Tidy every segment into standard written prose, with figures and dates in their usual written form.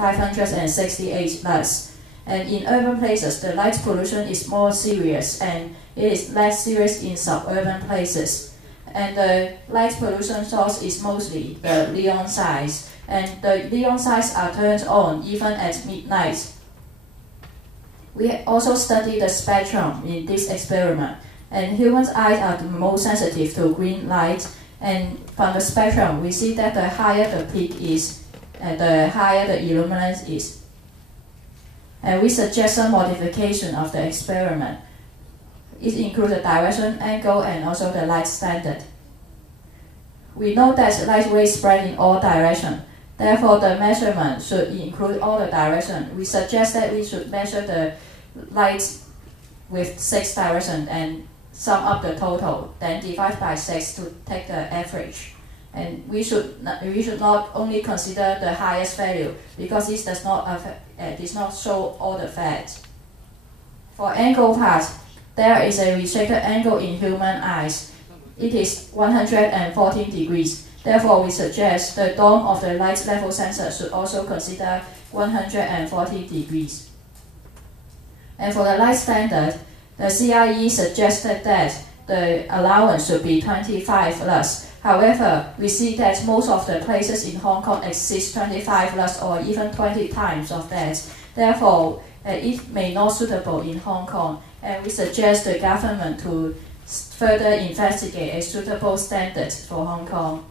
568 lux. And in urban places, the light pollution is more serious, and it is less serious in suburban places. And the light pollution source is mostly the neon signs, and the neon signs are turned on even at midnight. We also studied the spectrum in this experiment, and human eyes are the most sensitive to green light. And from the spectrum, we see that the higher the peak is, the higher the illuminance is. And we suggest some modification of the experiment. It includes the direction, angle, and also the light standard. We know that light rays spread in all directions. Therefore, the measurement should include all the directions. We suggest that we should measure the light with 6 directions and sum up the total, then divide by 6 to take the average. And we should not only consider the highest value, because this does not show all the facts. For angle part, there is a restricted angle in human eyes. It is 114 degrees. Therefore, we suggest the dome of the light level sensor should also consider 140 degrees. And for the light standard, the CIE suggested that the allowance should be 25 lux. However, we see that most of the places in Hong Kong exceed 25 lux or even 20 times of that. Therefore, it may not suitable in Hong Kong, and we suggest the government to further investigate a suitable standard for Hong Kong.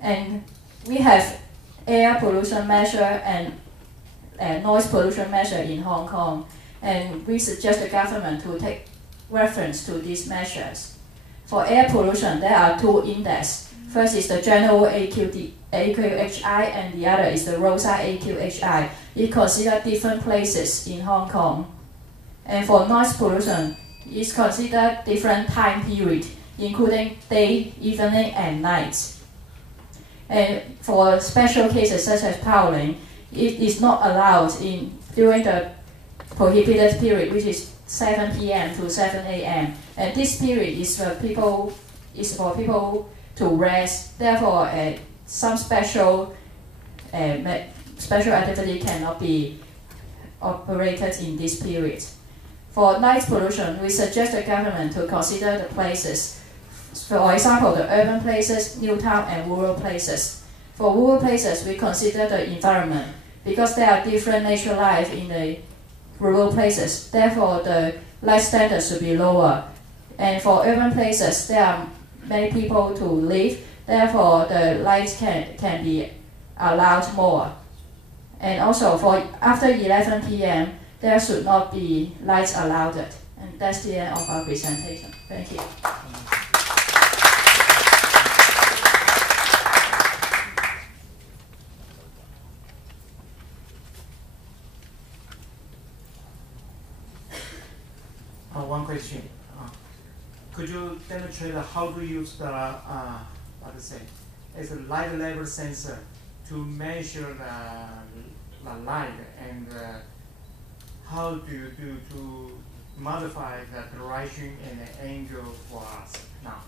And we have air pollution measure and noise pollution measure in Hong Kong, and we suggest the government to take reference to these measures. For air pollution, there are 2 indexes. First is the general AQHI, and the other is the roadside AQHI. It considers different places in Hong Kong. And for noise pollution, it's considered different time period, including day, evening, and night. And for special cases such as prowling, it is not allowed during the prohibited period, which is 7 p.m. to 7 a.m. And this period is for people to rest. Therefore, some special activity cannot be operated in this period. For night pollution, we suggest the government to consider the places. For example, the urban places, new town, and rural places. For rural places, we consider the environment, because there are different nature life in the rural places. Therefore, the light standard should be lower. And for urban places, there are many people to live. Therefore, the light can be allowed more. And also, for after 11 p.m., there should not be lights allowed. And that's the end of our presentation. Thank you. One question. Could you demonstrate how to use the as a light level sensor to measure the light, and how do you do to modify the direction and the angle for us now?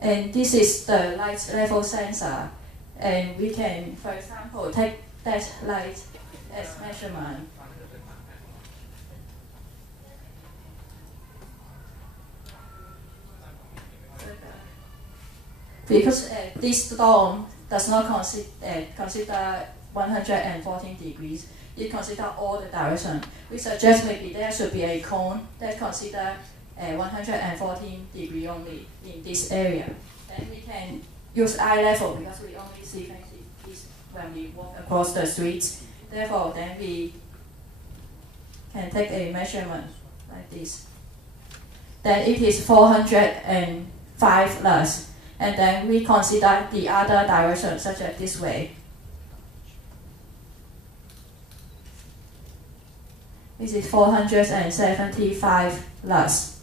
And this is the light level sensor, and we can, for example, take that light as measurement. Because this dome does not consider 114 degrees, it considers all the direction. We suggest maybe there should be a cone that considers 114 degree only in this area. Then we can use eye level, because we only see this when we walk across the streets. Therefore, then we can take a measurement like this. Then it is 405 lux. And then we consider the other direction, such as this way. This is 475 lux.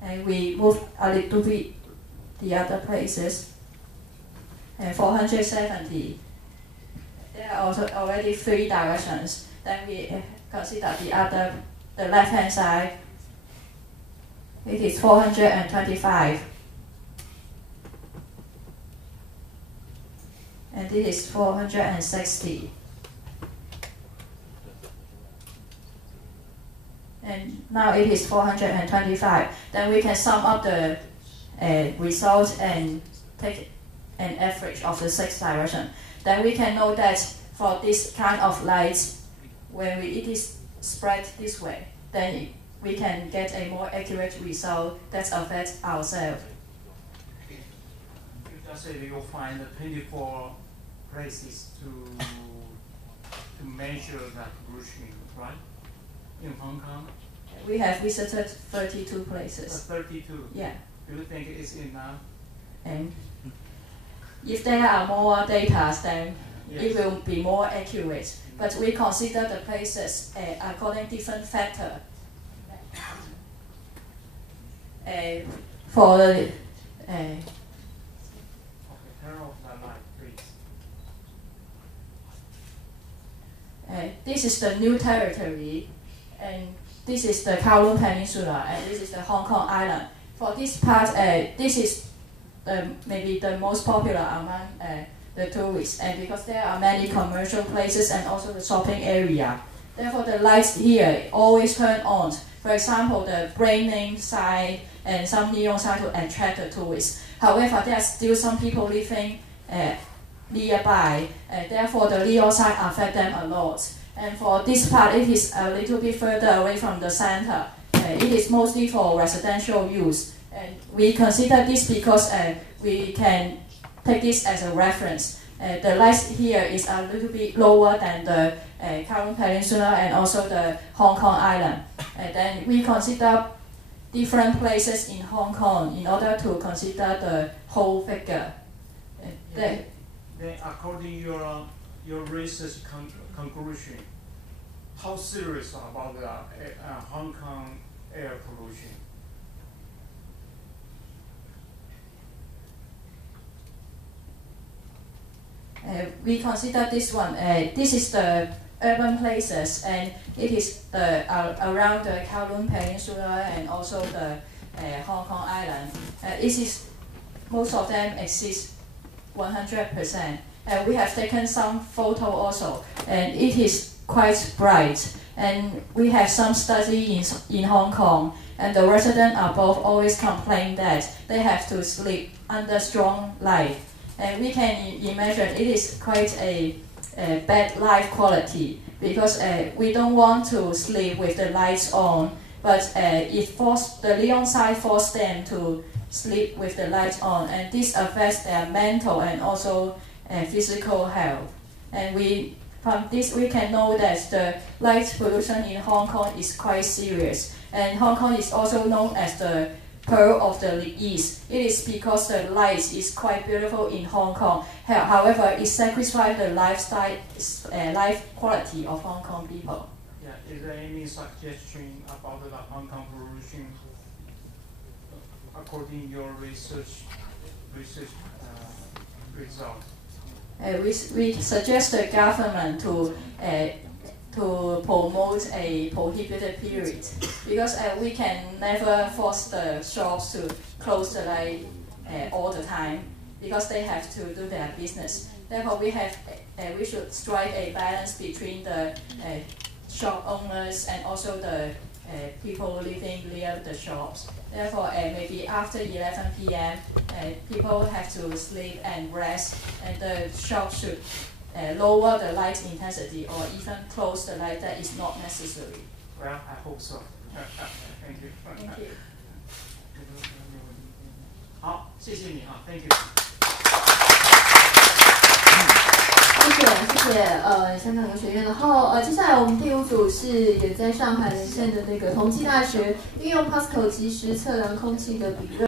And we move a little bit the other places. And 470. There are also already 3 directions. Then we consider the left hand side. It is 425. And this is 460. And now it is 425. Then we can sum up the results and take an average of the 6 directions. Then we can know that for this kind of lights, when it is spread this way, then we can get a more accurate result that affects ourselves. You just say you'll find 24 places to measure that pollution, right? In Hong Kong? We have visited 32 places. 32? Yeah. Do you think it's enough? And if there are more data, then yes, it will be more accurate. But we consider the places according to different factors. For the okay, turn off the light, please. This is the new territory, and this is the Kowloon Peninsula, and this is the Hong Kong Island. For this part, this is maybe the most popular among the tourists, and because there are many commercial places and also the shopping area. Therefore, the lights here always turn on. For example, the brand name sign and some neon sign to attract the tourists. However, there are still some people living nearby, therefore the neon sign affect them a lot. And for this part, it is a little bit further away from the center. It is mostly for residential use. And we consider this because we can take this as a reference. The lights here is a little bit lower than the Kowloon Peninsula and also the Hong Kong Island. Then we consider different places in Hong Kong in order to consider the whole figure. Then according to your research conclusion, how serious about the Hong Kong air pollution? We consider this one. This is the urban places, and it is the around the Kowloon Peninsula and also the Hong Kong Island. It is most of them exist 100%. We have taken some photo also, and it is quite bright. And we have some study in Hong Kong, and the residents above always complain that they have to sleep under strong light. And we can imagine it is quite a bad life quality because we don't want to sleep with the lights on, but the neon sign force them to sleep with the lights on, and this affects their mental and also physical health. And from this we can know that the light pollution in Hong Kong is quite serious. And Hong Kong is also known as the Pearl of the East. It is because the light is quite beautiful in Hong Kong. However, it sacrifices the life quality of Hong Kong people. Yeah, is there any suggestion about the Hong Kong pollution according to your research result? We suggest the government to promote a prohibited period because we can never force the shops to close the light all the time because they have to do their business. Therefore, we should strike a balance between the shop owners and also the people living near the shops. Therefore, maybe after 11 p.m., people have to sleep and rest, and the shop should lower the light intensity or even close the light that is not necessary. Well, I hope so. Thank you. Thank you. 好，谢谢你啊 ，Thank you。谢谢香港邮学院。然后接下来我们第5组是也在上海连线的那个同济大学运用 Pascal 即时测量空气的比热。